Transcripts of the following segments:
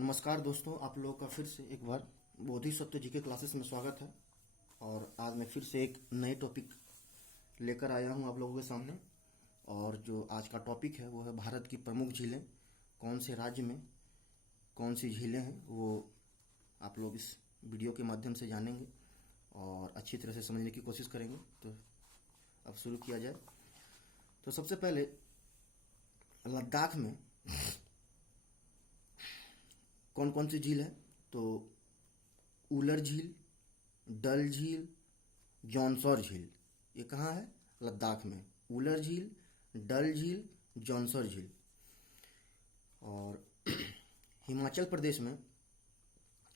नमस्कार दोस्तों, आप लोगों का फिर से एक बार बोधिसत्व जीके क्लासेस में स्वागत है। और आज मैं फिर से एक नए टॉपिक लेकर आया हूं आप लोगों के सामने। और जो आज का टॉपिक है वो है भारत की प्रमुख झीलें। कौन से राज्य में कौन सी झीलें हैं वो आप लोग इस वीडियो के माध्यम से जानेंगे और अच्छी तरह से समझने की कोशिश करेंगे। तो अब शुरू किया जाए। तो सबसे पहले लद्दाख में कौन कौन सी झील है? तो उलर झील, डल झील, जौनसौर झील। ये कहाँ है? लद्दाख में। उलर झील, डल झील, जौनसौर झील। और हिमाचल प्रदेश में,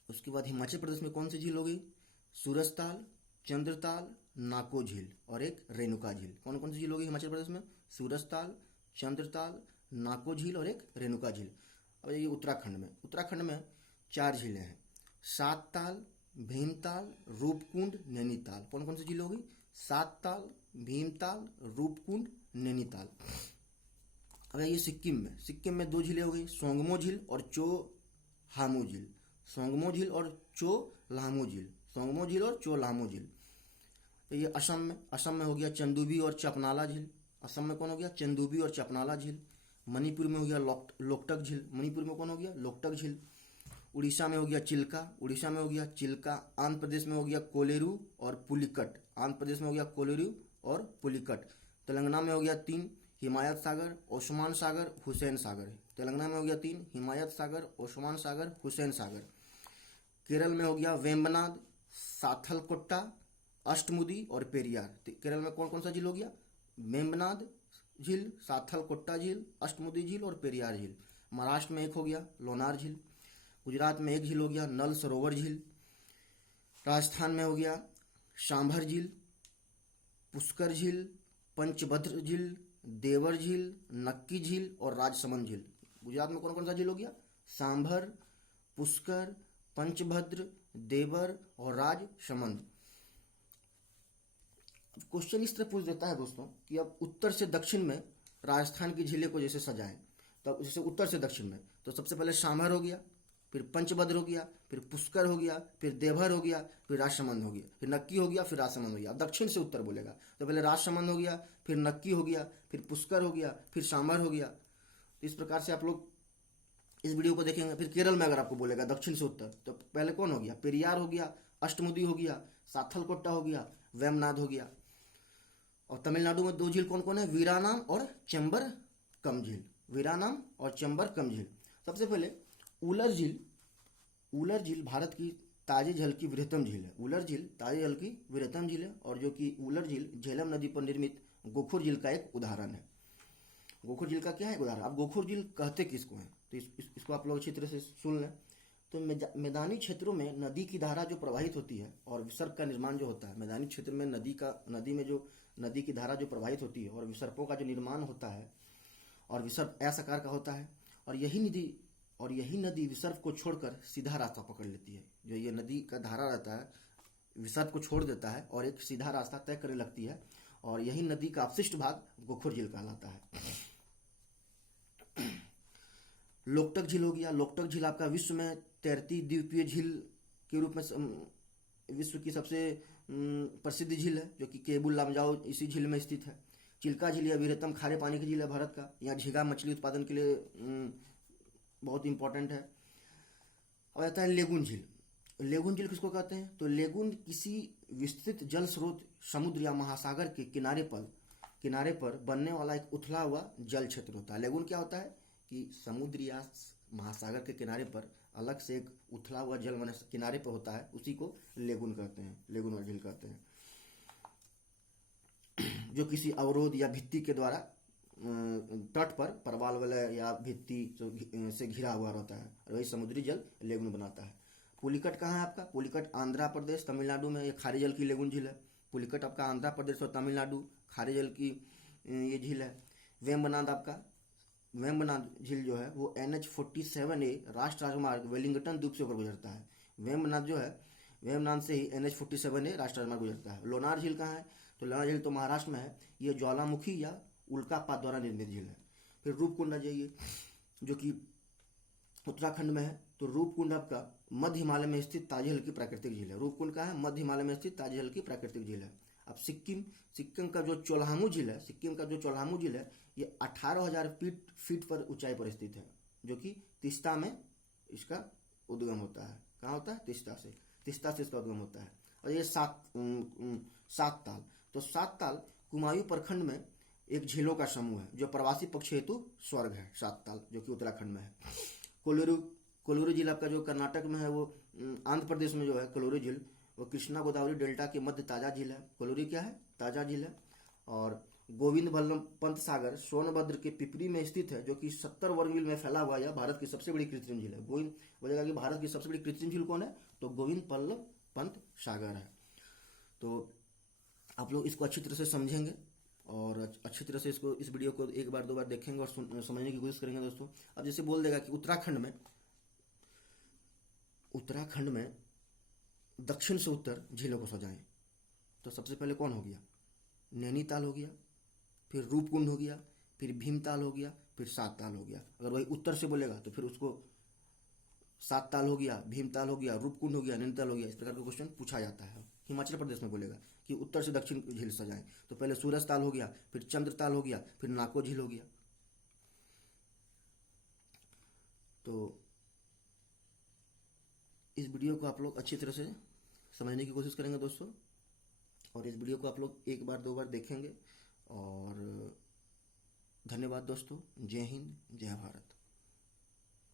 उसके बाद हिमाचल प्रदेश में कौन सी झील होगी? सूरजताल, चंद्रताल, नाको झील और एक रेणुका झील। कौन कौन सी झील होगी हिमाचल प्रदेश में? सूरजताल, चंद्रताल, नाको झील और एक रेणुका झील। अब ये उत्तराखंड में 4 झीलें हैं। सातताल, भीमताल, रूपकुंड, नैनीताल। कौन कौन सी झील होगी? सातताल, भीमताल, रूपकुंड, नैनीताल। अब ये सिक्किम में 2 झीलें हो गई, सोंगमो झील और चो हामू झील। सोंगमो झील और चो लामू झील। सोंगमो झील और चो लामू झील। तो ये असम में हो गया चंदुबी और चपनाला झील। असम में कौन हो गया? चंदुबी और चपनाला झील। मणिपुर में हो गया लोकटक झील। मणिपुर में कौन हो गया? लोकटक झील। उड़ीसा में हो गया चिल्का। आंध्र प्रदेश में हो गया कोलेरू और पुलिकट। आंध्र प्रदेश में हो गया कोलेरू और पुलिकट। तेलंगाना में हो गया 3, हिमायत सागर, ओस्मान सागर, हुसैन सागर। तेलंगाना में हो गया 3, हिमायत सागर, ओस्मान सागर, हुसैन सागर। केरल में हो गया वेम्बनाड, साथलकोट्टा, अष्टमुदी और पेरियार। केरल में कौन कौन सा झील हो गया? वेम्बनाड झील, साथलकोट्टा झील, अष्टमुदी झील और पेरियार झील। महाराष्ट्र में एक हो गया लोनार झील। गुजरात में एक झील हो गया नल सरोवर झील। राजस्थान में हो गया सांभर झील, पुष्कर झील, पंचभद्र झील, देवर झील, नक्की झील और राजसमंद झील। गुजरात में कौन कौन सा झील हो गया? सांभर, पुष्कर, पंचभद्र, देवर और राजसमंद। क्वेश्चन इस तरह पूछ देता है दोस्तों कि अब उत्तर से दक्षिण में राजस्थान की झीलें को जैसे सजाएं, तब जैसे उत्तर से दक्षिण में तो सबसे पहले सांभर हो गया, फिर पंचभद्र हो गया, फिर पुष्कर हो गया, फिर देवहर हो गया, फिर राजसमंद हो गया, फिर नक्की हो गया, फिर राजसमंद हो गया। दक्षिण से उत्तर बोलेगा तो पहले राजसमंद हो गया, फिर नक्की हो गया, फिर पुष्कर हो गया, फिर सांभर हो गया। तो इस प्रकार से आप लोग इस वीडियो को देखेंगे। फिर केरल में अगर आपको बोलेगा दक्षिण से उत्तर तो पहले कौन हो गया? पेरियार हो गया, अष्टमुदी हो गया, साथलकोट्टा हो गया, वेम्बनाड हो गया। और तमिलनाडु में 2 झील कौन कौन है? वीरानाम और चेंबर कम झील। वीरानाम और चेंबर कम झील। सबसे पहले उलर झील भारत की ताजे जल की वृहत्तम झील है। उलर झील ताजे जल की वृहत्तम झील है और जो कि उलर झील झेलम नदी पर निर्मित गोखुर झील का एक उदाहरण है। गोखुर झील का क्या है उदाहरण? अब गोखुर झील कहते किसको हैं तो इसको आप लोग अच्छी तरह से सुन लें। तो मैदानी क्षेत्रों में नदी की धारा जो प्रवाहित होती है और विसर्प का निर्माण जो होता है, मैदानी क्षेत्र में नदी में जो नदी की धारा जो प्रवाहित होती है और विसर्पों का जो निर्माण होता है और विसर्प ऐसा आकार का होता है और यही नदी विसर्प को छोड़कर सीधा रास्ता पकड़ लेती है। जो ये नदी का धारा रहता है विसर्प को छोड़ देता है और एक सीधा रास्ता तय करने लगती है और यही नदी का अपशिष्ट भाग गोखुर झील कहलाता है। लोकटक झील हो गया। लोकटक झील आपका विश्व में तैरती द्वीपीय झील के रूप में विश्व की सबसे प्रसिद्ध झील है, जो कि केबुल लामजाओ इसी झील में स्थित है। चिल्का झील यह वृहत्तम खारे पानी की झील है भारत का। यहाँ झींगा मछली उत्पादन के लिए बहुत इंपॉर्टेंट है। अब आता है लेगुन झील। लेगुन झील किसको कहते हैं? तो लेगुन किसी विस्तृत जल स्रोत समुद्र या महासागर के किनारे पर बनने वाला एक उथला हुआ जल क्षेत्र होता है। लेगुन क्या होता है कि समुद्र या महासागर के किनारे पर अलग से एक उथला हुआ जल मन किनारे पर होता है, उसी को लेगुन कहते हैं, लेगुन और झील कहते हैं, जो किसी अवरोध या भित्ति के द्वारा तट पर परवाल वलय या भित्ति से घिरा हुआ रहता है और वही समुद्री जल लेगुन बनाता है। पुलिकट कहाँ है आपका? पुलिकट आंध्र प्रदेश तमिलनाडु में ये खारे जल की लेगुन झील है। पुलिकट आपका आंध्र प्रदेश और तमिलनाडु खारे जल की ये झील है। वेम्बनाड झील जो है वो NH47A राष्ट्रीय राजमार्ग वेलिंगटन द्वीप से होकर गुजरता है। वेम्बनाड से ही NH47A राष्ट्रीय राजमार्ग गुजरता है। लोनार झील कहाँ है? तो लोनार झील तो महाराष्ट्र में है। ये ज्वालामुखी या उल्कापात द्वारा निर्मित झील है। फिर रूपकुंड आ जाइए, जो कि उत्तराखंड में है। तो रूपकुंड आपका मध्य हिमालय में स्थित ताज हिल की प्राकृतिक झील है। रूपकुंड का है मध्य हिमालय में स्थित ताज हिल की प्राकृतिक झील है। अब सिक्किम का जो चोल्हामू झील है, सिक्किम का जो चोल्हामू झील है, ये 18,000 फीट पर ऊंचाई पर स्थित है, जो कि तीस्ता में इसका उद्गम होता है। कहाँ होता है? तीस्ता से इसका उद्गम होता है। और ये सात ताल, तो सात ताल कुमायूं प्रखंड में एक झीलों का समूह है जो प्रवासी पक्षी हेतु स्वर्ग है। सात ताल जो कि उत्तराखंड में है। कोलूरू झील आपका जो कर्नाटक में है, वो आंध्र प्रदेश में जो है कोलूरू झील, वो कृष्णा गोदावरी डेल्टा के मध्य ताजा झील है। कोलूरी क्या है? ताजा झील है। और गोविंद बल्लभ पंत सागर सोनभद्र के पिपरी में स्थित है, जो कि 70 वर्ग मील में फैला हुआ यह भारत की सबसे बड़ी कृत्रिम झील है। गोविंद बोलेगा कि भारत की सबसे बड़ी कृत्रिम झील कौन है? तो गोविंद बल्लभ पंत सागर है। तो आप लोग इसको अच्छी तरह से समझेंगे और अच्छी तरह से इसको, इस वीडियो को एक बार दो बार देखेंगे और समझने की कोशिश करेंगे दोस्तों। अब जैसे बोल देगा कि उत्तराखंड में दक्षिण से उत्तर झीलों को सजाएं, तो सबसे पहले कौन हो गया? नैनीताल हो गया, फिर रूपकुंड हो गया, फिर भीमताल हो गया, फिर सात ताल हो गया। अगर वही उत्तर से बोलेगा तो फिर उसको सात ताल हो गया, भीमताल हो गया, रूपकुंड हो गया, नैनीताल हो गया, इस प्रकार का क्वेश्चन पूछा जाता है। हिमाचल प्रदेश में बोलेगा कि उत्तर से दक्षिण झील सजाएं, तो पहले सूरज ताल हो गया, फिर चंद्रताल हो गया, फिर नाको झील हो गया। तो इस वीडियो को आप लोग अच्छी तरह से समझने की कोशिश करेंगे दोस्तों, और इस वीडियो को आप लोग एक बार दो बार देखेंगे। और धन्यवाद दोस्तों। जय हिंद, जय भारत।